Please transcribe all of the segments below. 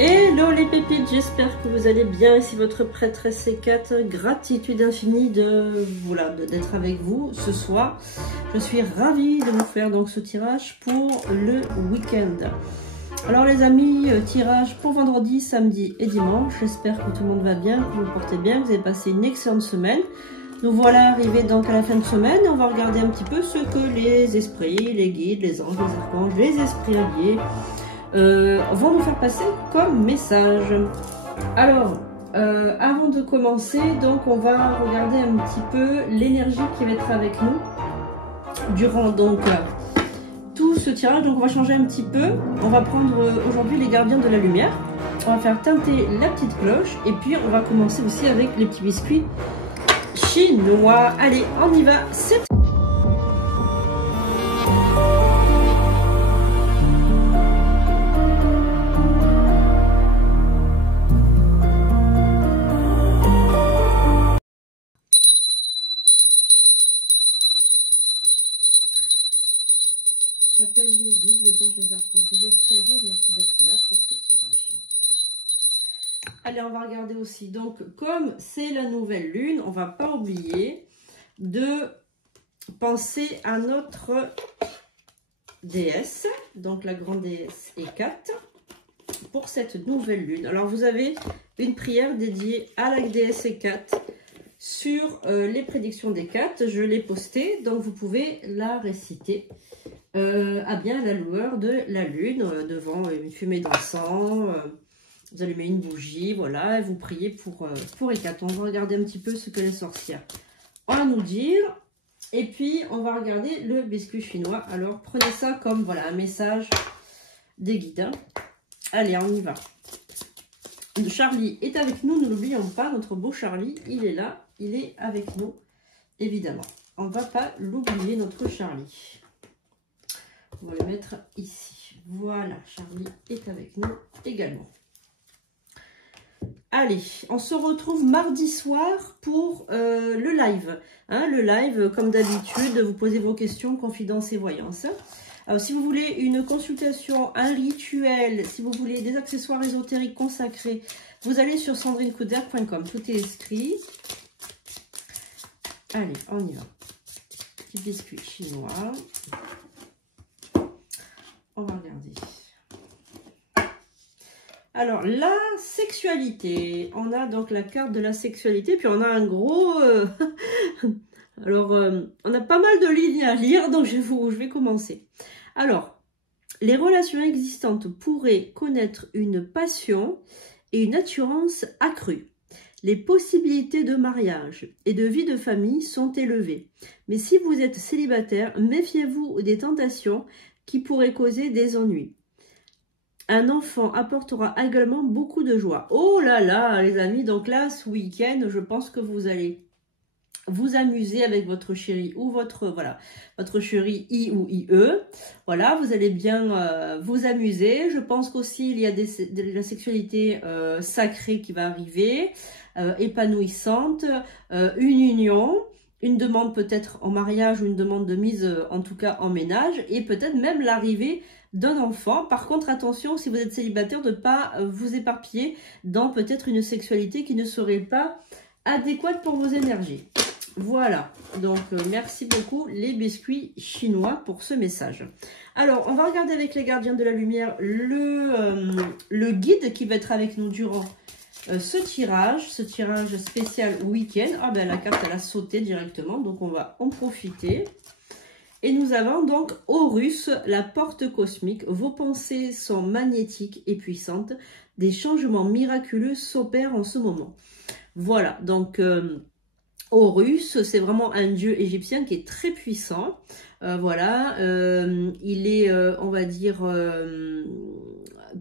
Hello les pépites, j'espère que vous allez bien. Ici votre prêtresse C4, gratitude infinie d'être avec vous ce soir. Je suis ravie de vous faire donc ce tirage pour le week-end. Alors les amis, tirage pour vendredi, samedi et dimanche. J'espère que tout le monde va bien, que vous vous portez bien, que vous avez passé une excellente semaine. Nous voilà arrivés donc à la fin de semaine et on va regarder un petit peu ce que les esprits, les guides, les anges, les archanges, les esprits alliés vont nous faire passer comme message. Alors, avant de commencer, donc on va regarder un petit peu l'énergie qui va être avec nous durant donc tout ce tirage. Donc on va changer un petit peu. On va prendre aujourd'hui les gardiens de la lumière. On va faire teinter la petite cloche et puis on va commencer aussi avec les petits biscuits chinois. Allez, on y va. C'est J'appelle les guides, les anges, les archanges, les esprits alliés. Merci d'être là pour ce tirage. Allez, on va regarder aussi. Donc, comme c'est la nouvelle lune, on ne va pas oublier de penser à notre déesse. Donc, la grande déesse Hécate pour cette nouvelle lune. Alors, vous avez une prière dédiée à la déesse Hécate sur les prédictions d'Hécate. Je l'ai postée, donc vous pouvez la réciter. À bien la lueur de la lune, devant une fumée d'encens, vous allumez une bougie, voilà, et vous priez pour Hécate. On va regarder un petit peu ce que les sorcières ont à nous dire, et puis on va regarder le biscuit chinois. Alors prenez ça comme voilà un message des guides. Hein. Allez, on y va. Charlie est avec nous, ne l'oublions pas, notre beau Charlie, il est là, il est avec nous, évidemment. On ne va pas l'oublier, notre Charlie. On va le mettre ici. Voilà, Charlie est avec nous également. Allez, on se retrouve mardi soir pour le live. Hein, le live, comme d'habitude, vous posez vos questions, confidences et voyances. Alors, si vous voulez une consultation, un rituel, si vous voulez des accessoires ésotériques consacrés, vous allez sur sandrinecouder.com. Tout est inscrit. Allez, on y va. Petit biscuit chinois. On va regarder. Alors, la sexualité. On a donc la carte de la sexualité. Puis on a un gros... Alors, on a pas mal de lignes à lire. Donc, je vais commencer. Alors, les relations existantes pourraient connaître une passion et une assurance accrue. Les possibilités de mariage et de vie de famille sont élevées. Mais si vous êtes célibataire, méfiez-vous des tentations qui pourrait causer des ennuis. Un enfant apportera également beaucoup de joie. Oh là là, les amis, donc là, ce week-end, je pense que vous allez vous amuser avec votre chéri ou votre chéri I ou IE. Voilà, vous allez bien vous amuser. Je pense qu'aussi, il y a de la sexualité sacrée qui va arriver, épanouissante, une union. Une demande peut-être en mariage ou une demande de mise en tout cas en ménage et peut-être même l'arrivée d'un enfant. Par contre, attention, si vous êtes célibataire, de ne pas vous éparpiller dans peut-être une sexualité qui ne serait pas adéquate pour vos énergies. Voilà, donc merci beaucoup les biscuits chinois pour ce message. Alors, on va regarder avec les gardiens de la lumière le guide qui va être avec nous durant ce tirage spécial week-end. Ah ben la carte elle a sauté directement, donc on va en profiter. Et nous avons donc Horus, la porte cosmique. Vos pensées sont magnétiques et puissantes. Des changements miraculeux s'opèrent en ce moment. Voilà, donc Horus, c'est vraiment un dieu égyptien qui est très puissant. Voilà, il est, on va dire...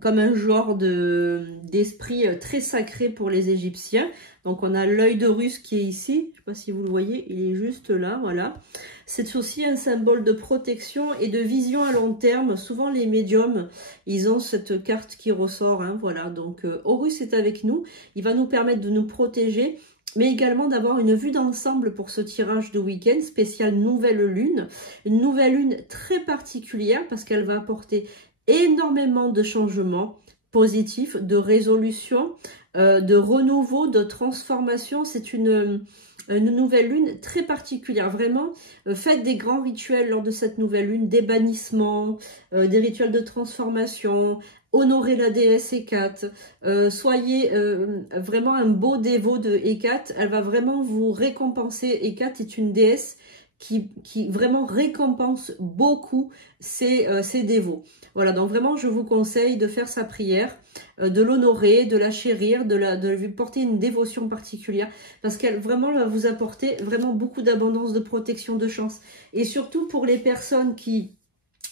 comme un genre d'esprit très sacré pour les Égyptiens. Donc on a l'œil d'Horus qui est ici, je ne sais pas si vous le voyez, il est juste là, voilà. C'est aussi un symbole de protection et de vision à long terme. Souvent les médiums, ils ont cette carte qui ressort, hein, voilà. Donc Horus est avec nous, il va nous permettre de nous protéger, mais également d'avoir une vue d'ensemble pour ce tirage de week-end spécial nouvelle lune. Une nouvelle lune très particulière parce qu'elle va apporter énormément de changements, positif, de résolution, de renouveau, de transformation. C'est une nouvelle lune très particulière. Vraiment, faites des grands rituels lors de cette nouvelle lune, des bannissements, des rituels de transformation, honorez la déesse Hécate, soyez vraiment un beau dévot de Hécate. Elle va vraiment vous récompenser. Hécate est une déesse qui vraiment récompense beaucoup ses dévots. Voilà, donc vraiment, je vous conseille de faire sa prière, de l'honorer, de la chérir, de lui porter une dévotion particulière, parce qu'elle vraiment va vous apporter vraiment beaucoup d'abondance, de protection, de chance. Et surtout pour les personnes qui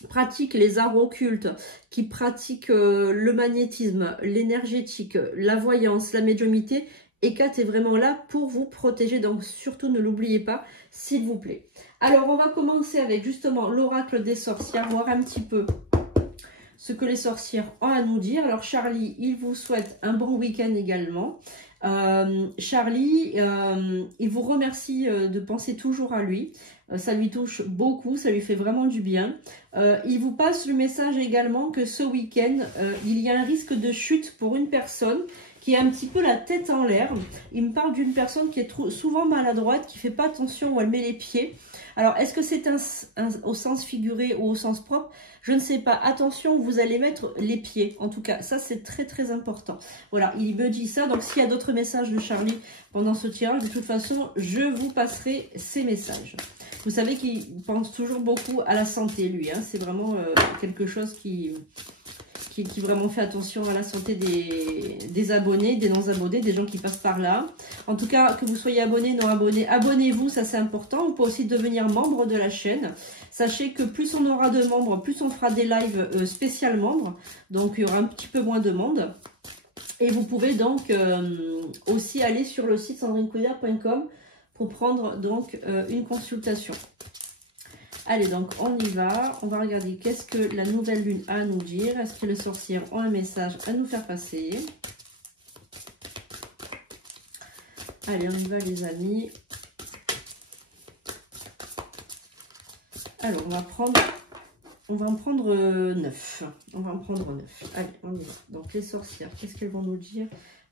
pratiquent les arts occultes, qui pratiquent le magnétisme, l'énergétique, la voyance, la médiumnité, Hécate est vraiment là pour vous protéger, donc surtout ne l'oubliez pas, s'il vous plaît. Alors, on va commencer avec justement l'oracle des sorcières, voir un petit peu ce que les sorcières ont à nous dire. Alors, Charlie, il vous souhaite un bon week-end également. Charlie, il vous remercie de penser toujours à lui. Ça lui touche beaucoup, ça lui fait vraiment du bien. Il vous passe le message également que ce week-end, il y a un risque de chute pour une personne qui a un petit peu la tête en l'air. Il me parle d'une personne qui est souvent maladroite, qui ne fait pas attention où elle met les pieds. Alors, est-ce que c'est au sens figuré ou au sens propre? Je ne sais pas. Attention, vous allez mettre les pieds. En tout cas, ça, c'est très, très important. Voilà, il me dit ça. Donc, s'il y a d'autres messages de Charlie pendant ce tirage, de toute façon, je vous passerai ces messages. Vous savez qu'il pense toujours beaucoup à la santé, lui. Hein. C'est vraiment quelque chose qui vraiment fait attention à la santé des abonnés, des non-abonnés, des gens qui passent par là. En tout cas, que vous soyez abonné, non abonné, abonnez-vous, ça c'est important. Vous pouvez aussi devenir membre de la chaîne. Sachez que plus on aura de membres, plus on fera des lives spécial membres. Donc, il y aura un petit peu moins de monde. Et vous pouvez donc aussi aller sur le site sandrinecouillard.com pour prendre donc une consultation. Allez, donc on y va. On va regarder qu'est-ce que la nouvelle lune a à nous dire. Est-ce que les sorcières ont un message à nous faire passer? Allez, on y va les amis. Alors, on va en prendre 9. On va en prendre 9. Allez, on y va. Donc, les sorcières, qu'est-ce qu'elles vont nous dire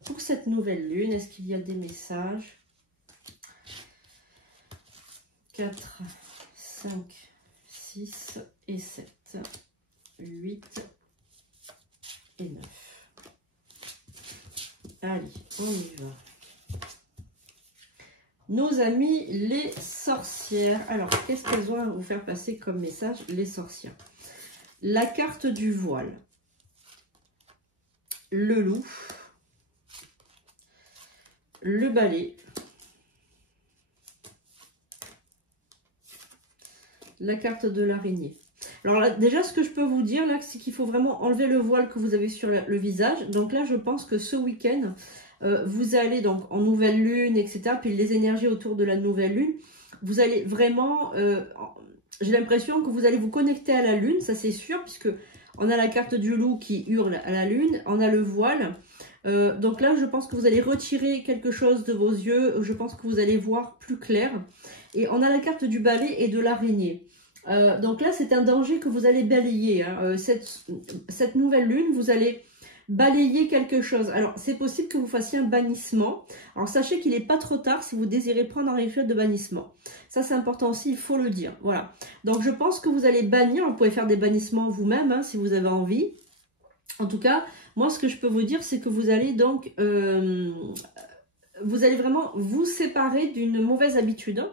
pour cette nouvelle lune? Est-ce qu'il y a des messages? 4, 5, 6 et 7, 8 et 9. Allez, on y va. Nos amis les sorcières. Alors, qu'est-ce qu'elles ont à vous faire passer comme message, les sorcières? La carte du voile. Le loup. Le balai. La carte de l'araignée. Alors là, déjà, ce que je peux vous dire, là, c'est qu'il faut vraiment enlever le voile que vous avez sur le visage. Donc là, je pense que ce week-end, vous allez donc en nouvelle lune, etc. Puis les énergies autour de la nouvelle lune, vous allez vraiment... j'ai l'impression que vous allez vous connecter à la lune, ça c'est sûr, puisque on a la carte du loup qui hurle à la lune, on a le voile. Donc là, je pense que vous allez retirer quelque chose de vos yeux. Je pense que vous allez voir plus clair. Et on a la carte du balai et de l'araignée. Donc là, c'est un danger que vous allez balayer. Hein. Cette nouvelle lune, vous allez balayer quelque chose. Alors, c'est possible que vous fassiez un bannissement. Alors, sachez qu'il n'est pas trop tard si vous désirez prendre un rituel de bannissement. Ça, c'est important aussi, il faut le dire. Voilà. Donc, je pense que vous allez bannir. Vous pouvez faire des bannissements vous-même, hein, si vous avez envie. En tout cas, moi, ce que je peux vous dire, c'est que vous allez donc... vous allez vraiment vous séparer d'une mauvaise habitude,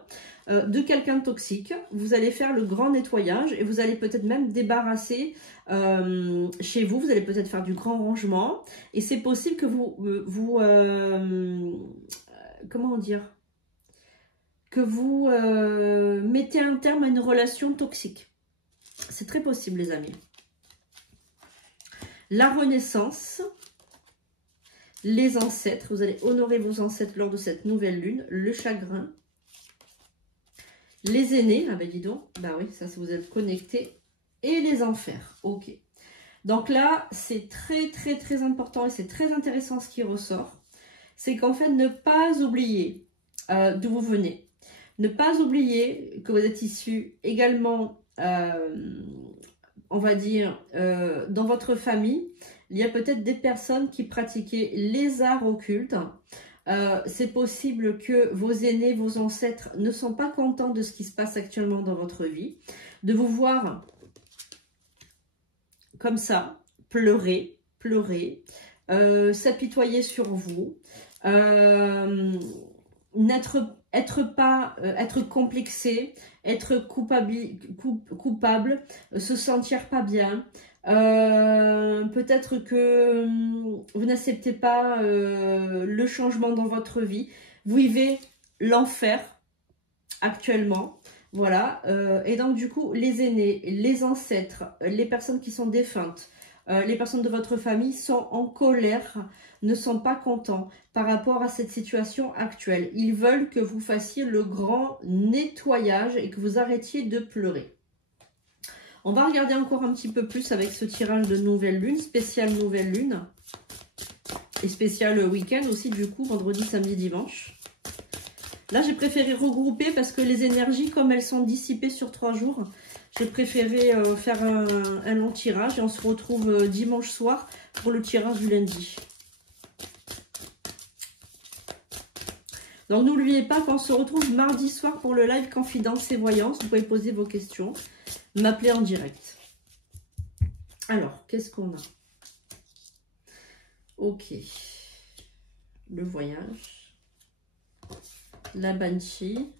de quelqu'un de toxique. Vous allez faire le grand nettoyage et vous allez peut-être même débarrasser chez vous. Vous allez peut-être faire du grand rangement. Et c'est possible que comment dire? Que vous mettez un terme à une relation toxique. C'est très possible, les amis. La renaissance... Les ancêtres, vous allez honorer vos ancêtres lors de cette nouvelle lune. Le chagrin. Les aînés, ah ben dis donc, bah oui, ça vous êtes connectés. Et les enfers, ok. Donc là, c'est très très très important et c'est très intéressant ce qui ressort. C'est qu'en fait, ne pas oublier d'où vous venez. Ne pas oublier que vous êtes issu également, on va dire, dans votre famille. Il y a peut-être des personnes qui pratiquaient les arts occultes. C'est possible que vos aînés, vos ancêtres ne sont pas contents de ce qui se passe actuellement dans votre vie. De vous voir comme ça, pleurer, s'apitoyer sur vous, être complexé, être coupable, se sentir pas bien. Peut-être que vous n'acceptez pas le changement dans votre vie. Vous vivez l'enfer actuellement. Voilà. Et donc du coup, les aînés, les ancêtres, les personnes qui sont défuntes, les personnes de votre famille sont en colère, ne sont pas contents par rapport à cette situation actuelle. Ils veulent que vous fassiez le grand nettoyage et que vous arrêtiez de pleurer. On va regarder encore un petit peu plus avec ce tirage de nouvelle lune, spécial nouvelle lune. Et spécial week-end aussi du coup, vendredi, samedi, dimanche. Là, j'ai préféré regrouper parce que les énergies, comme elles sont dissipées sur 3 jours, j'ai préféré faire un long tirage. Et on se retrouve dimanche soir pour le tirage du lundi. Donc, n'oubliez pas qu'on se retrouve mardi soir pour le live Confidence et Voyance. Vous pouvez poser vos questions, m'appeler en direct. Alors, qu'est-ce qu'on a? Ok. Le voyage. La Banshee,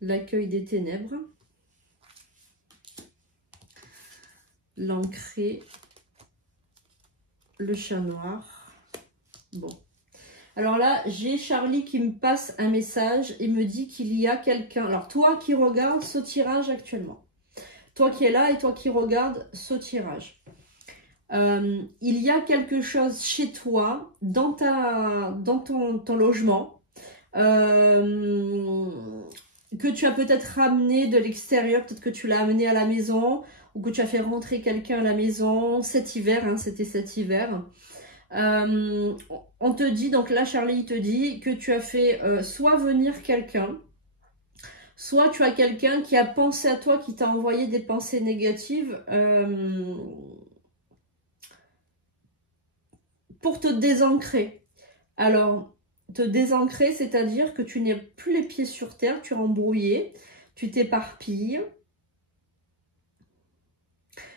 l'accueil des ténèbres, l'ancré, le chat noir. Bon. Alors là, j'ai Charlie qui me passe un message et me dit qu'il y a quelqu'un. Alors toi qui regardes ce tirage actuellement, toi qui es là et toi qui regardes ce tirage. Il y a quelque chose chez toi, dans ton logement, que tu as peut-être ramené de l'extérieur, peut-être que tu l'as amené à la maison, ou que tu as fait rentrer quelqu'un à la maison cet hiver, hein, c'était cet hiver. On te dit, donc là Charlie te dit que tu as fait soit venir quelqu'un, soit tu as quelqu'un qui a pensé à toi, qui t'a envoyé des pensées négatives, pour te désancrer. Alors, te désancrer, c'est-à-dire que tu n'as plus les pieds sur terre, tu es embrouillé, tu t'éparpilles.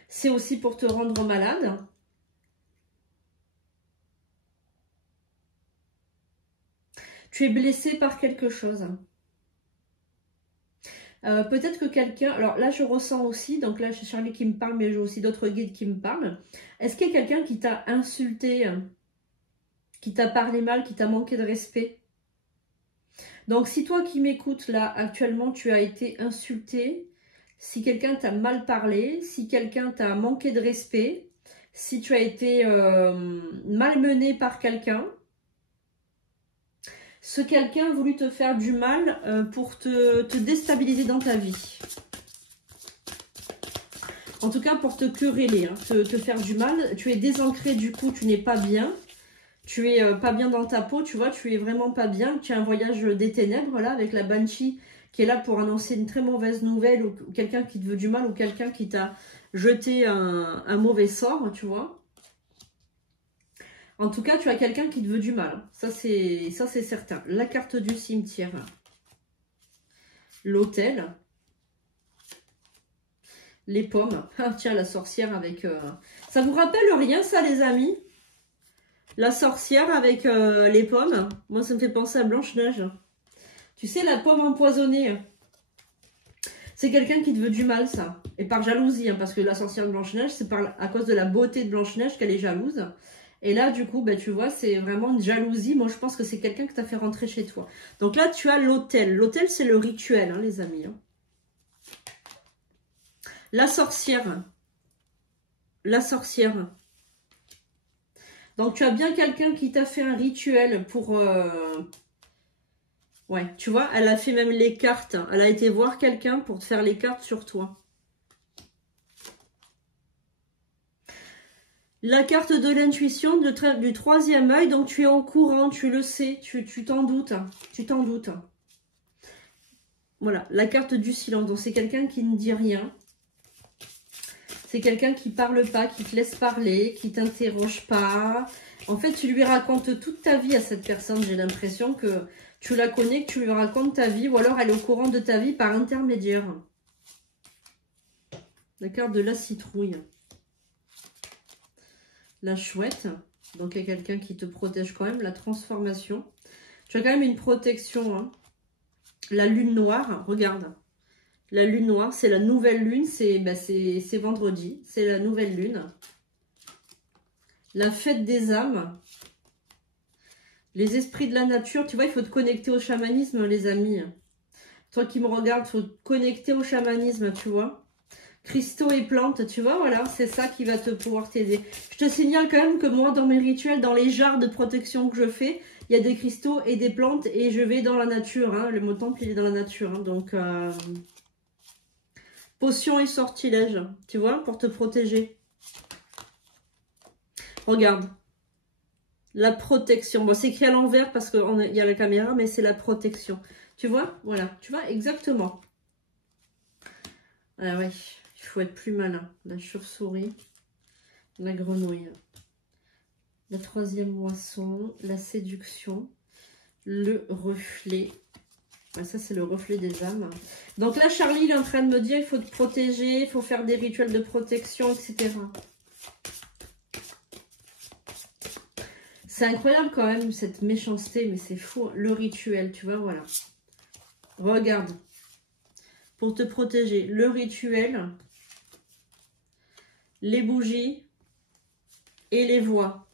C'est aussi pour te rendre malade. Tu es blessé par quelque chose. Peut-être que quelqu'un... Alors là, je ressens aussi, donc là, c'est Charlie qui me parle, mais j'ai aussi d'autres guides qui me parlent. Est-ce qu'il y a quelqu'un qui t'a insulté, qui t'a parlé mal, qui t'a manqué de respect? Donc, si toi qui m'écoutes là, actuellement, tu as été insulté, si quelqu'un t'a mal parlé, si quelqu'un t'a manqué de respect, si tu as été malmené par quelqu'un, ce quelqu'un a voulu te faire du mal pour te déstabiliser dans ta vie. En tout cas, pour te quereller, hein, te faire du mal. Tu es désancré, du coup, tu n'es pas bien. Tu es pas bien dans ta peau, tu vois, tu es vraiment pas bien. Tu as un voyage des ténèbres, là, avec la Banshee qui est là pour annoncer une très mauvaise nouvelle, ou quelqu'un qui te veut du mal, ou quelqu'un qui t'a jeté un mauvais sort, tu vois. En tout cas, tu as quelqu'un qui te veut du mal. Ça, c'est certain. La carte du cimetière. L'autel. Les pommes. Ah, tiens, la sorcière avec... Ça vous rappelle rien, ça, les amis? La sorcière avec les pommes. Moi, ça me fait penser à Blanche-Neige. Tu sais, la pomme empoisonnée. C'est quelqu'un qui te veut du mal, ça. Et par jalousie, hein, parce que la sorcière de Blanche-Neige, c'est à cause de la beauté de Blanche-Neige qu'elle est jalouse. Et là, du coup, ben, tu vois, c'est vraiment une jalousie. Moi, je pense que c'est quelqu'un que tu as fait rentrer chez toi. Donc là, tu as l'autel. L'autel, c'est le rituel, hein, les amis. Hein. La sorcière. La sorcière. Donc, tu as bien quelqu'un qui t'a fait un rituel pour... Ouais, tu vois, elle a fait même les cartes. Elle a été voir quelqu'un pour te faire les cartes sur toi. La carte de l'intuition, du troisième œil, donc tu es en courant, tu le sais, tu t'en doutes, tu t'en doutes. Voilà, la carte du silence, donc c'est quelqu'un qui ne dit rien. C'est quelqu'un qui parle pas, qui te laisse parler, qui t'interroge pas. En fait, tu lui racontes toute ta vie à cette personne. J'ai l'impression que tu la connais, que tu lui racontes ta vie, ou alors elle est au courant de ta vie par intermédiaire. La carte de la citrouille. La chouette. Donc, il y a quelqu'un qui te protège quand même. La transformation. Tu as quand même une protection. Hein. La lune noire, regarde. La lune noire, c'est la nouvelle lune. C'est vendredi. C'est la nouvelle lune. La fête des âmes. Les esprits de la nature. Tu vois, il faut te connecter au chamanisme, les amis. Toi qui me regardes, il faut te connecter au chamanisme, tu vois. Cristaux et plantes, tu vois, voilà, c'est ça qui va te pouvoir t'aider. Je te signale quand même que moi, dans mes rituels, dans les jarres de protection que je fais, il y a des cristaux et des plantes et je vais dans la nature. Hein, le mot temple, il est dans la nature. Hein, donc, potions et sortilèges, tu vois, pour te protéger. Regarde. La protection. Bon, c'est écrit à l'envers parce qu'il y a la caméra, mais c'est la protection. Tu vois, voilà, tu vois, exactement. Ah ouais. Il faut être plus malin. La chauve-souris, la grenouille, la troisième moisson, la séduction, le reflet. Ah, ça, c'est le reflet des âmes. Donc là, Charlie, il est en train de me dire, il faut te protéger, il faut faire des rituels de protection, etc. C'est incroyable quand même, cette méchanceté, mais c'est fou. Le rituel, tu vois, voilà. Regarde. Pour te protéger, le rituel... les bougies et les voix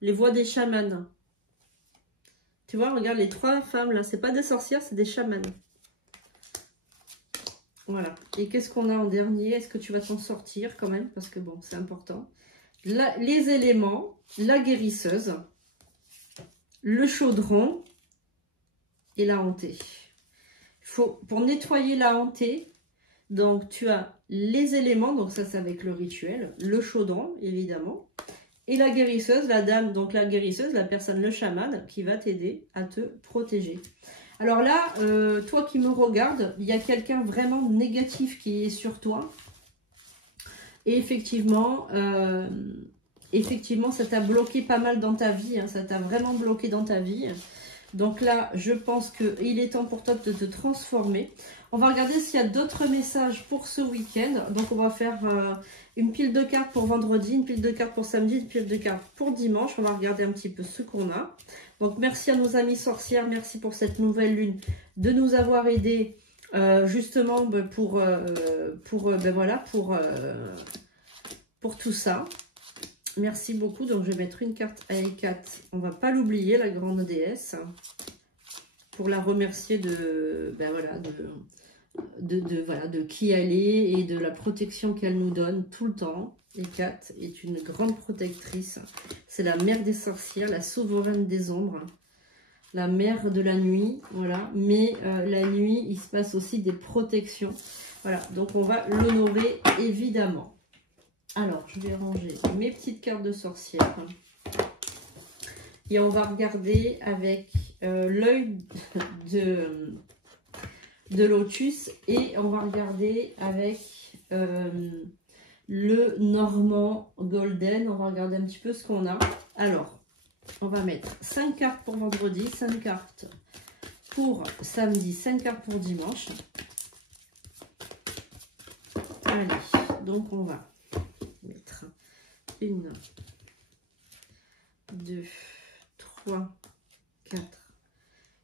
des chamans. Tu vois, regarde les trois femmes là, c'est pas des sorcières, c'est des chamans. Voilà. Et qu'est-ce qu'on a en dernier? Est-ce que tu vas t'en sortir quand même? Parce que bon, c'est important. Les éléments, la guérisseuse, le chaudron et la hantée. Pour nettoyer la hantée, donc tu as les éléments, donc ça c'est avec le rituel, le chaudron évidemment, et la guérisseuse, la dame, donc la guérisseuse, la personne, le chaman, qui va t'aider à te protéger. Alors là, toi qui me regardes, il y a quelqu'un vraiment négatif qui est sur toi. Et effectivement, ça t'a bloqué pas mal dans ta vie, hein, ça t'a vraiment bloqué dans ta vie. Donc là, je pense qu'il est temps pour toi de te transformer. On va regarder s'il y a d'autres messages pour ce week-end. Donc on va faire une pile de cartes pour vendredi, une pile de cartes pour samedi, une pile de cartes pour dimanche. On va regarder un petit peu ce qu'on a. Donc merci à nos amis sorcières, merci pour cette nouvelle lune, de nous avoir aidés justement pour tout ça. Merci beaucoup. Donc, je vais mettre une carte à Hécate. On va pas l'oublier, la grande déesse. Pour la remercier de qui elle est et de la protection qu'elle nous donne tout le temps. Hécate est une grande protectrice. C'est la mère des sorcières, la souveraine des ombres. La mère de la nuit. Voilà. Mais la nuit, il se passe aussi des protections. Voilà. Donc, on va l'honorer évidemment. Alors, je vais ranger mes petites cartes de sorcière. Et on va regarder avec l'œil de lotus. Et on va regarder avec le normand golden. On va regarder un petit peu ce qu'on a. Alors, on va mettre 5 cartes pour vendredi, 5 cartes pour samedi, 5 cartes pour dimanche. Allez, donc on va... 1, 2, 3, 4,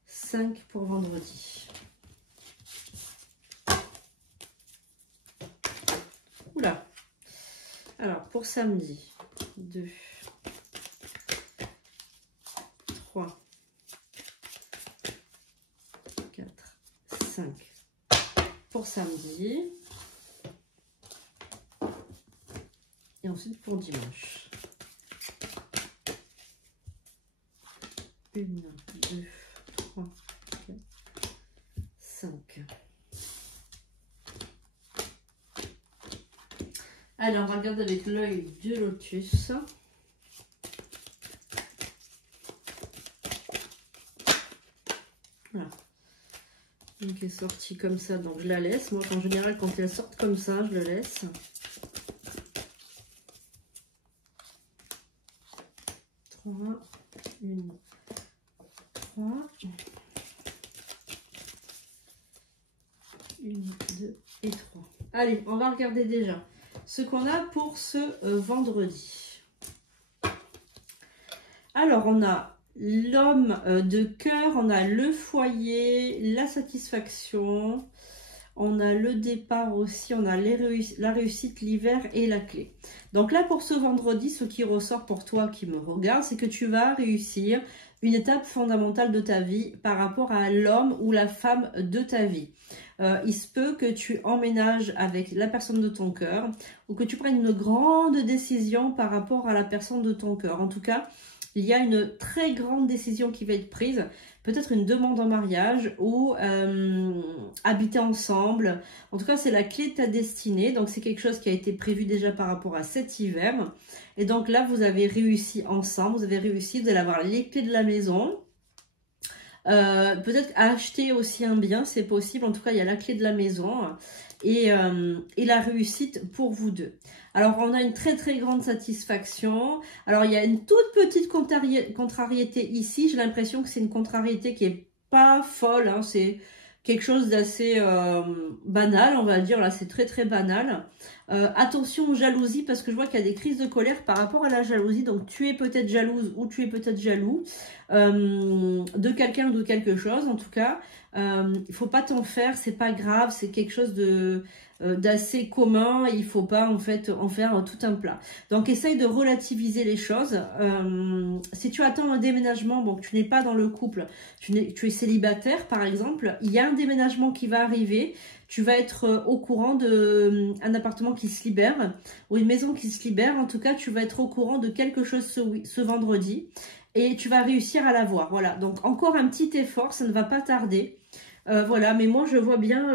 5 pour vendredi. Oula. Alors, pour samedi, 2, 3, 4, 5. Pour samedi. Et ensuite pour dimanche. 1, 2, 3, 4, 5. Alors, on va regarder avec l'œil du lotus. Voilà. Donc, elle est sortie comme ça, donc je la laisse. Moi, en général, quand elle sort comme ça, je le laisse. 3, 1, 3, 1, 2 et 3. Allez, on va regarder déjà ce qu'on a pour ce vendredi. Alors, on a l'homme de cœur, on a le foyer, la satisfaction, on a le départ aussi, on a la réussite, l'hiver et la clé. Donc là, pour ce vendredi, ce qui ressort pour toi qui me regarde, c'est que tu vas réussir une étape fondamentale de ta vie par rapport à l'homme ou la femme de ta vie. Il se peut que tu emménages avec la personne de ton cœur ou que tu prennes une grande décision par rapport à la personne de ton cœur. En tout cas, il y a une très grande décision qui va être prise, peut-être une demande en mariage ou habiter ensemble. En tout cas, c'est la clé de ta destinée. Donc, c'est quelque chose qui a été prévu déjà par rapport à cet hiver. Et donc là, vous avez réussi ensemble, vous avez réussi, vous allez avoir les clés de la maison. Peut-être acheter aussi un bien, c'est possible. En tout cas, il y a la clé de la maison et la réussite pour vous deux. Alors, on a une très très grande satisfaction. Alors, il y a une toute petite contrariété ici. J'ai l'impression que c'est une contrariété qui est pas folle. Hein. C'est quelque chose d'assez banal, on va dire. Là, c'est très très banal. Attention aux jalousies, parce que je vois qu'il y a des crises de colère par rapport à la jalousie. Donc, tu es peut-être jalouse ou tu es peut-être jaloux de quelqu'un ou de quelque chose. En tout cas, il faut pas t'en faire, c'est pas grave, c'est quelque chose d'assez commun. Il faut pas en fait en faire tout un plat. Donc, essaye de relativiser les choses. Si tu attends un déménagement, bon, tu n'es pas dans le couple, tu es célibataire par exemple, il y a un déménagement qui va arriver. Tu vas être au courant d'un appartement qui se libère ou une maison qui se libère. En tout cas, tu vas être au courant de quelque chose ce vendredi et tu vas réussir à l'avoir. Voilà, donc encore un petit effort, ça ne va pas tarder. Voilà, mais moi, je vois bien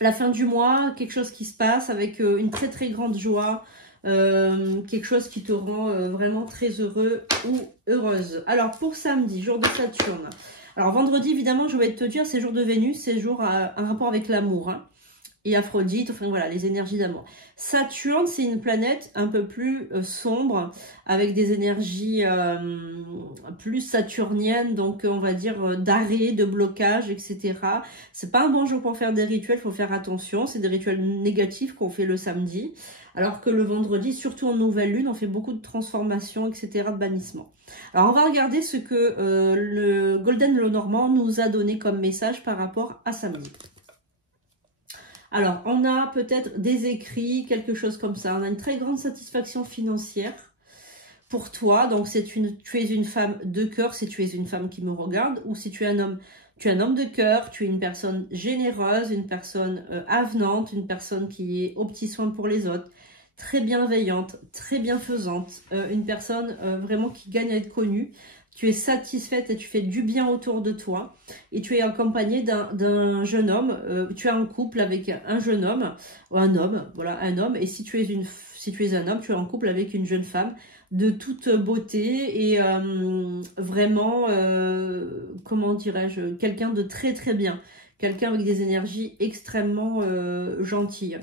la fin du mois, quelque chose qui se passe avec une très très grande joie, quelque chose qui te rend vraiment très heureux ou heureuse. Alors, pour samedi, jour de Saturne. Alors, vendredi, évidemment, je vais te dire, c'est jour de Vénus, c'est jour à un rapport avec l'amour. Hein, et Aphrodite, enfin voilà, les énergies d'amour. Saturne, c'est une planète un peu plus sombre, avec des énergies plus saturniennes, donc on va dire d'arrêt, de blocage, etc. C'est pas un bon jour pour faire des rituels, il faut faire attention, c'est des rituels négatifs qu'on fait le samedi, alors que le vendredi, surtout en nouvelle lune, on fait beaucoup de transformations, etc., de bannissement. Alors on va regarder ce que le Golden Lenormand nous a donné comme message par rapport à samedi. Alors, on a peut-être des écrits, quelque chose comme ça. On a une très grande satisfaction financière pour toi. Donc, tu es une femme de cœur si tu es une femme qui me regarde. Ou si tu es un homme de cœur, tu es une personne généreuse, une personne avenante, une personne qui est aux petits soins pour les autres, très bienveillante, très bienfaisante, une personne vraiment qui gagne à être connue. Tu es satisfaite et tu fais du bien autour de toi. Et tu es accompagnée d'un jeune homme. Tu es en couple avec un jeune homme. Ou un homme, voilà, un homme. Et si tu es un homme, tu es en couple avec une jeune femme de toute beauté. Et vraiment, comment dirais-je, quelqu'un de très très bien. Quelqu'un avec des énergies extrêmement gentilles.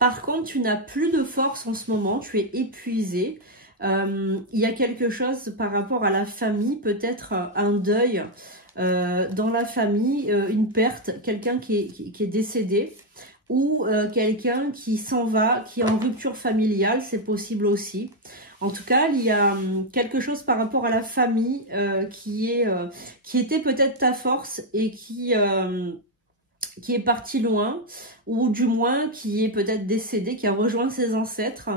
Par contre, tu n'as plus de force en ce moment. Tu es épuisée. Il y a quelque chose par rapport à la famille, peut-être un deuil dans la famille, une perte, quelqu'un qui est décédé ou quelqu'un qui s'en va, qui est en rupture familiale, c'est possible aussi. En tout cas, il y a quelque chose par rapport à la famille qui était peut-être ta force et qui est parti loin, ou du moins qui est peut-être décédé, qui a rejoint ses ancêtres.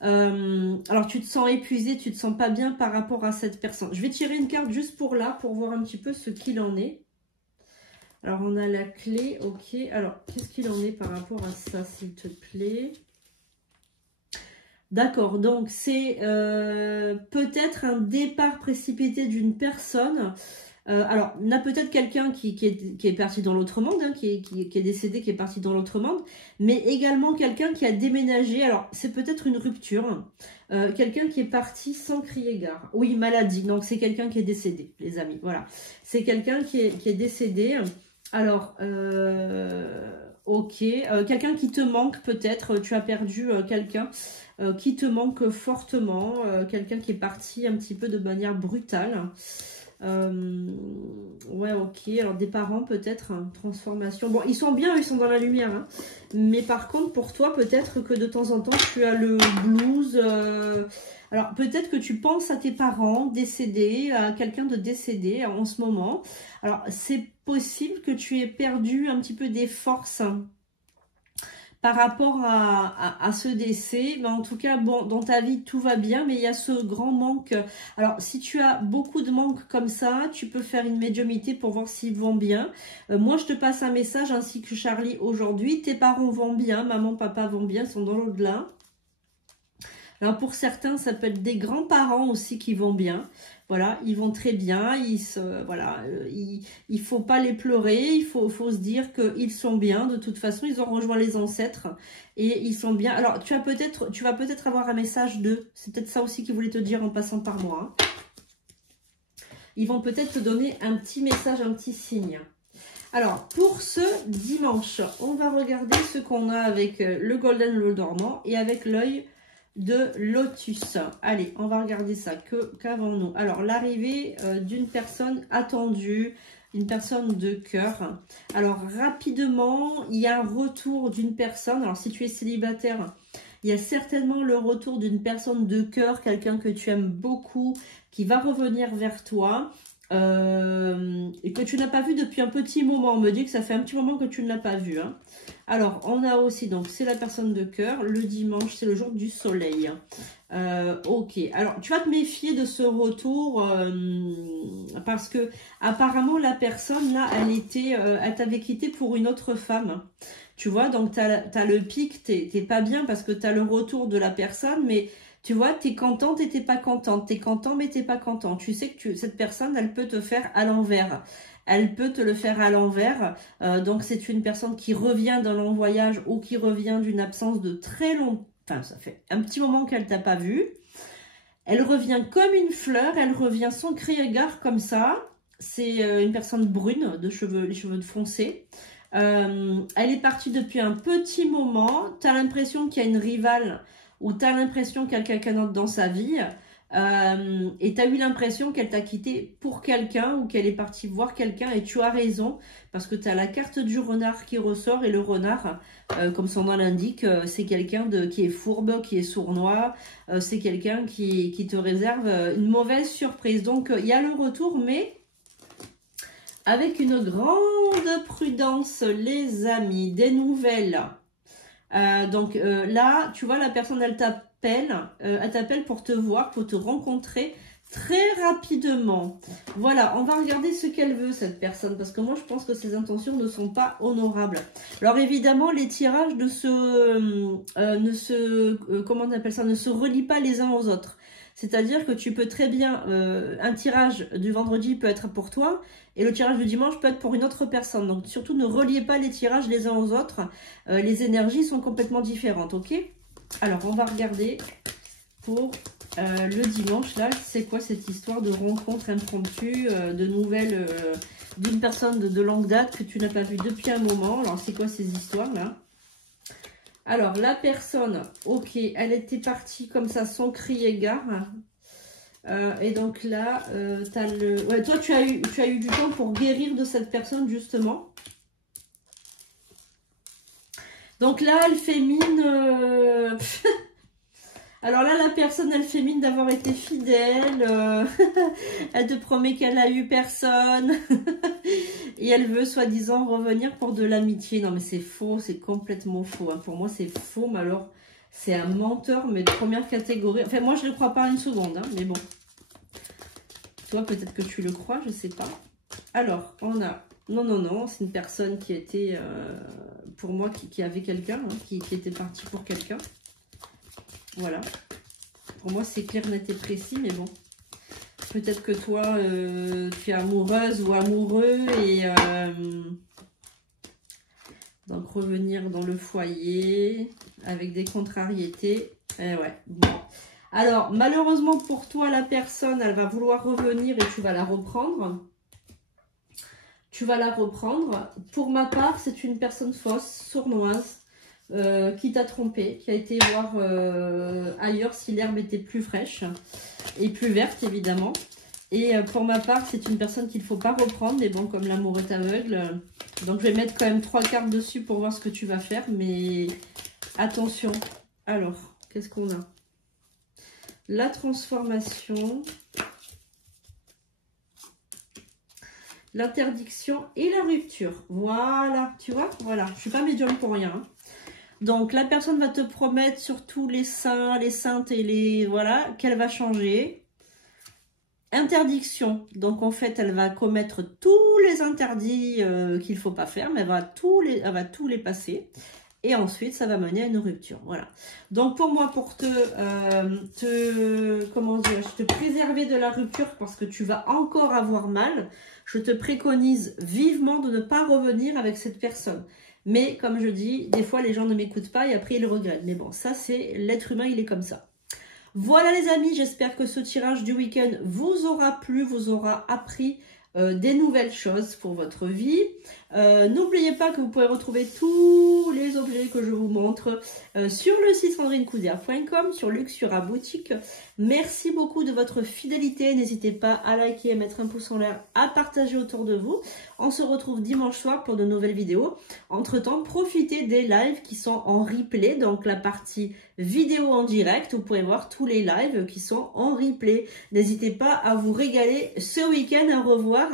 Alors tu te sens épuisé, tu te sens pas bien par rapport à cette personne. Je vais tirer une carte juste pour là, pour voir un petit peu ce qu'il en est. Alors on a la clé, ok. Alors qu'est-ce qu'il en est par rapport à ça, s'il te plaît? D'accord, donc c'est peut-être un départ précipité d'une personne. Alors, on a peut-être quelqu'un qui est parti dans l'autre monde, hein, qui est décédé, qui est parti dans l'autre monde, mais également quelqu'un qui a déménagé. Alors, c'est peut-être une rupture. Quelqu'un qui est parti sans crier gare. Oui, maladie. Donc, c'est quelqu'un qui est décédé, les amis. Voilà. C'est quelqu'un qui est décédé. Alors, ok. Quelqu'un qui te manque peut-être. Tu as perdu quelqu'un. qui te manque fortement, quelqu'un qui est parti un petit peu de manière brutale. Ouais, ok, alors des parents peut-être, hein, transformation. Bon, ils sont bien, ils sont dans la lumière, hein. Mais par contre, pour toi, peut-être que de temps en temps, tu as le blues. Alors, peut-être que tu penses à tes parents décédés, à quelqu'un de décédé en ce moment. Alors, c'est possible que tu aies perdu un petit peu des forces, hein, par rapport à ce décès. Mais en tout cas, bon, dans ta vie, tout va bien, mais il y a ce grand manque. Alors, si tu as beaucoup de manques comme ça, tu peux faire une médiumnité pour voir s'ils vont bien. Moi, je te passe un message, ainsi que Charlie aujourd'hui. Tes parents vont bien, maman, papa vont bien, sont dans l'au-delà. Alors, pour certains, ça peut être des grands-parents aussi qui vont bien. Voilà, ils vont très bien, il faut pas les pleurer, il faut se dire qu'ils sont bien, de toute façon, ils ont rejoint les ancêtres et ils sont bien. Alors, tu vas peut-être avoir un message d'eux, c'est peut-être ça aussi qu'ils voulaient te dire en passant par moi, hein. Ils vont peut-être te donner un petit message, un petit signe. Alors, pour ce dimanche, on va regarder ce qu'on a avec le Golden, le dormant, et avec l'œil de Lotus. Allez, on va regarder ça. Qu'avons-nous? Alors, l'arrivée d'une personne attendue, une personne de cœur. Alors, rapidement, il y a un retour d'une personne. Alors, si tu es célibataire, il y a certainement le retour d'une personne de cœur, quelqu'un que tu aimes beaucoup, qui va revenir vers toi. Et que tu n'as pas vu depuis un petit moment. On me dit que ça fait un petit moment que tu ne l'as pas vu, hein. Alors, on a aussi, donc, c'est la personne de cœur. Le dimanche, c'est le jour du soleil. Ok. Alors, tu vas te méfier de ce retour parce que, apparemment, la personne, là, elle t'avait quitté pour une autre femme. Tu vois, donc, t'as le pic, t'es pas bien parce que t'as le retour de la personne, mais tu vois, t'es contente et t'es pas contente. T'es content, mais t'es pas content. Tu sais que cette personne, elle peut te faire à l'envers. Elle peut te le faire à l'envers. Donc, c'est une personne qui revient d'un long voyage ou qui revient d'une absence de très long. Enfin, ça fait un petit moment qu'elle t'a pas vu. Elle revient comme une fleur. Elle revient sans crier gare comme ça. C'est une personne brune, les cheveux foncés. Elle est partie depuis un petit moment. Tu as l'impression qu'il y a une rivale ou tu as l'impression qu'il y a quelqu'un d'autre dans sa vie. Et tu as eu l'impression qu'elle t'a quitté pour quelqu'un ou qu'elle est partie voir quelqu'un, et tu as raison parce que tu as la carte du renard qui ressort, et le renard, comme son nom l'indique, c'est quelqu'un qui est fourbe, qui est sournois, c'est quelqu'un qui te réserve une mauvaise surprise. Donc il y a le retour, mais avec une grande prudence, les amis, des nouvelles. Donc là, tu vois, la personne, elle t'appelle pour te voir, pour te rencontrer très rapidement. Voilà, on va regarder ce qu'elle veut, cette personne, parce que moi, je pense que ses intentions ne sont pas honorables. Alors évidemment, les tirages ne se relient pas les uns aux autres. C'est-à-dire que tu peux très bien, un tirage du vendredi peut être pour toi, et le tirage du dimanche peut être pour une autre personne. Donc surtout, ne reliez pas les tirages les uns aux autres. Les énergies sont complètement différentes, ok? Alors, on va regarder pour le dimanche, là, c'est quoi cette histoire de rencontre impromptue, de nouvelles, d'une personne de longue date que tu n'as pas vue depuis un moment. Alors, c'est quoi ces histoires-là? Alors, la personne, ok, elle était partie comme ça, sans crier gare. Et donc là, t'as le... Ouais, toi, tu as eu du temps pour guérir de cette personne, justement. Donc là, elle fait mine... Alors là, la personne, elle fait mine d'avoir été fidèle. Elle te promet qu'elle a eu personne. Et elle veut, soi-disant, revenir pour de l'amitié. Non, mais c'est faux, c'est complètement faux, hein. Pour moi, c'est faux, mais alors, c'est un menteur, mais de première catégorie. Enfin, moi, je ne le crois pas une seconde, hein, mais bon. Toi, peut-être que tu le crois, je sais pas. Alors, on a... Non, c'est une personne qui était, pour moi, qui avait quelqu'un, hein, qui était parti pour quelqu'un. Voilà. Pour moi, c'est clair, net et précis, mais bon. Peut-être que toi, tu es amoureuse ou amoureux, et donc revenir dans le foyer avec des contrariétés. Ouais, bon. Alors, malheureusement pour toi, la personne, elle va vouloir revenir et tu vas la reprendre. Tu vas la reprendre. Pour ma part, c'est une personne fausse, sournoise. qui t'a trompé, qui a été voir ailleurs si l'herbe était plus fraîche et plus verte évidemment. Et pour ma part, c'est une personne qu'il ne faut pas reprendre, mais bon, comme l'amour est aveugle, donc je vais mettre quand même 3 cartes dessus pour voir ce que tu vas faire, mais attention. Alors, qu'est-ce qu'on a? La transformation, l'interdiction et la rupture. Voilà, tu vois, voilà, je suis pas médium pour rien. Donc la personne va te promettre surtout les saints, les saintes et les voilà qu'elle va changer. Interdiction, donc en fait elle va commettre tous les interdits qu'il faut pas faire, mais elle va tous les passer. Et ensuite, ça va mener à une rupture. Voilà. Donc, pour moi, pour comment dire, te préserver de la rupture parce que tu vas encore avoir mal, je te préconise vivement de ne pas revenir avec cette personne. Mais, comme je dis, des fois, les gens ne m'écoutent pas et après, ils le regrettent. Mais bon, ça, c'est l'être humain, il est comme ça. Voilà, les amis, j'espère que ce tirage du week-end vous aura plu, vous aura appris des nouvelles choses pour votre vie. N'oubliez pas que vous pouvez retrouver tous les objets que je vous montre sur le site sandrinecouder.com, sur Luxura Boutique. Merci beaucoup de votre fidélité. N'hésitez pas à liker, à mettre un pouce en l'air, à partager autour de vous. On se retrouve dimanche soir pour de nouvelles vidéos. Entre-temps, profitez des lives qui sont en replay, donc la partie vidéo en direct. Vous pouvez voir tous les lives qui sont en replay. N'hésitez pas à vous régaler ce week-end, à revoir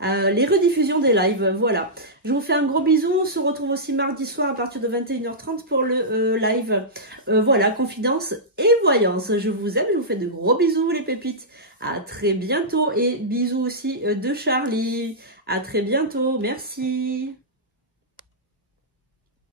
les rediffusions des lives. Voilà. Je vous fais un gros bisou. On se retrouve aussi mardi soir à partir de 21h30 pour le live. Voilà, confidence et voyance. Je vous aime, je vous fais de gros bisous les pépites. À très bientôt et bisous aussi de Charlie. À très bientôt. Merci.